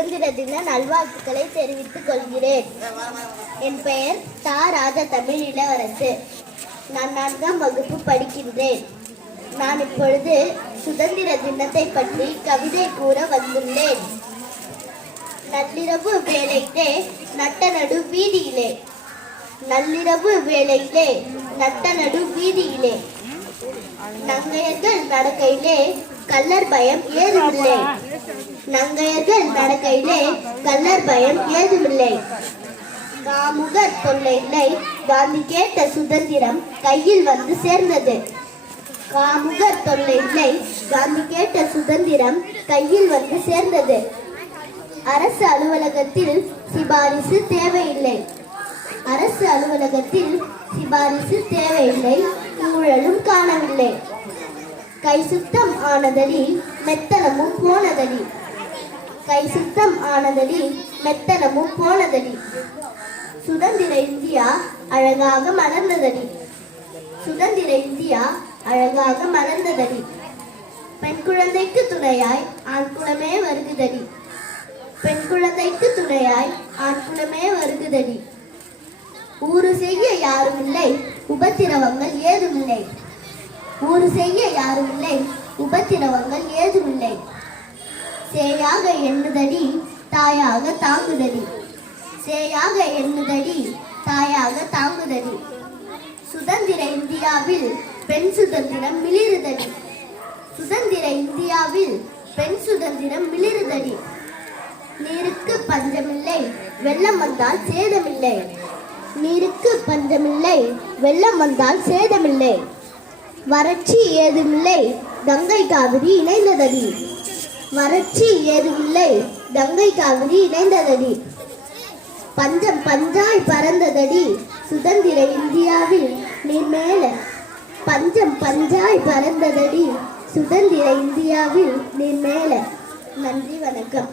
சுதந்திர தின நல்வாழ்த்துக்களை தெரிவித்துக் கொள்கிறேன். என் பெயர் தா. ராஜதமிழ் இளவரசு. நான் 4ஆம் வகுப்பு படிக்கின்றேன். நான் இப்பொழுது சுதந்திர தினத்தை பற்றி கவிதை கூற வந்துள்ளேன். நள்ளிரவு வேளையிலே நட்ட நடு வீதியிலே, நள்ளிரவு வேளையிலே நட்ட நடு வீதியிலே, நங்கையர்கள் நடக்கையிலே கள்ளர் பயம் ஏதுமில்லை, நங்கையர்கள் நடக்கையிலே கள்ளர் பயம் ஏதுமில்லை. காமுகர் தொல்லை இல்லை, காந்தி கேட்ட சுதந்திரம் கையில் வந்து சேர்ந்தது. காமுகர் தொல்லை இல்லை, காந்தி கேட்ட சுதந்திரம் கையில் வந்து சேர்ந்தது. அரசு அலுவலகத்தில் சிபாரிசு தேவையில்லை, அரசு அலுவலகத்தில் சிபாரிசு தேவையில்லை, ஊழலும் காணவில்லை. கை சுத்தம் ஆனதடி மெத்தனமும் போனதடி, கை சுத்தம் ஆனதடி மெத்தனமும் போனதடி. சுதந்திர இந்தியா அழகாக மலர்ந்ததடி, சுதந்திர இந்தியா அழகாக மலர்ந்ததடி. பெண் குழந்தைக்கு துணையாய் ஆண் குலமே வருகுதடி, பெண் குழந்தைக்கு துணையாய் ஆண் குலமே வருகுதடி. ஊறு செய்ய யாருமில்லை, உபத்திரவங்கள் ஏதுமில்லை, ஊறு செய்ய யாருமில்லை, உபத்திரவங்கள் ஏதுமில்லை. சேயாக எண்ணுதடி தாயாக தாங்குதடி, சேயாக எண்ணுதடி தாயாக தாங்குதடி. சுதந்திர இந்தியாவில் பெண் சுதந்திரம் மிளிருதடி, சுதந்திர இந்தியாவில் பெண் சுதந்திரம் மிளிருதடி. நீருக்கு பஞ்சமில்லை, வெள்ளம் வந்தால் சேதமில்லை, நீருக்கு பஞ்சமில்லை, வெள்ளம் வந்தால் சேதமில்லை. வறட்சி ஏதுமில்லை, கங்கை காவிரி இணைந்ததடி, வறட்சி ஏதுமில்லை, கங்கை காவிரி இணைந்ததடி. பஞ்சம் பஞ்சாய் பறந்ததடி சுதந்திர இந்தியாவில் நீர் மேல, பஞ்சம் பஞ்சாய் பறந்ததடி சுதந்திர இந்தியாவில் நீர் மேல. நன்றி, வணக்கம்.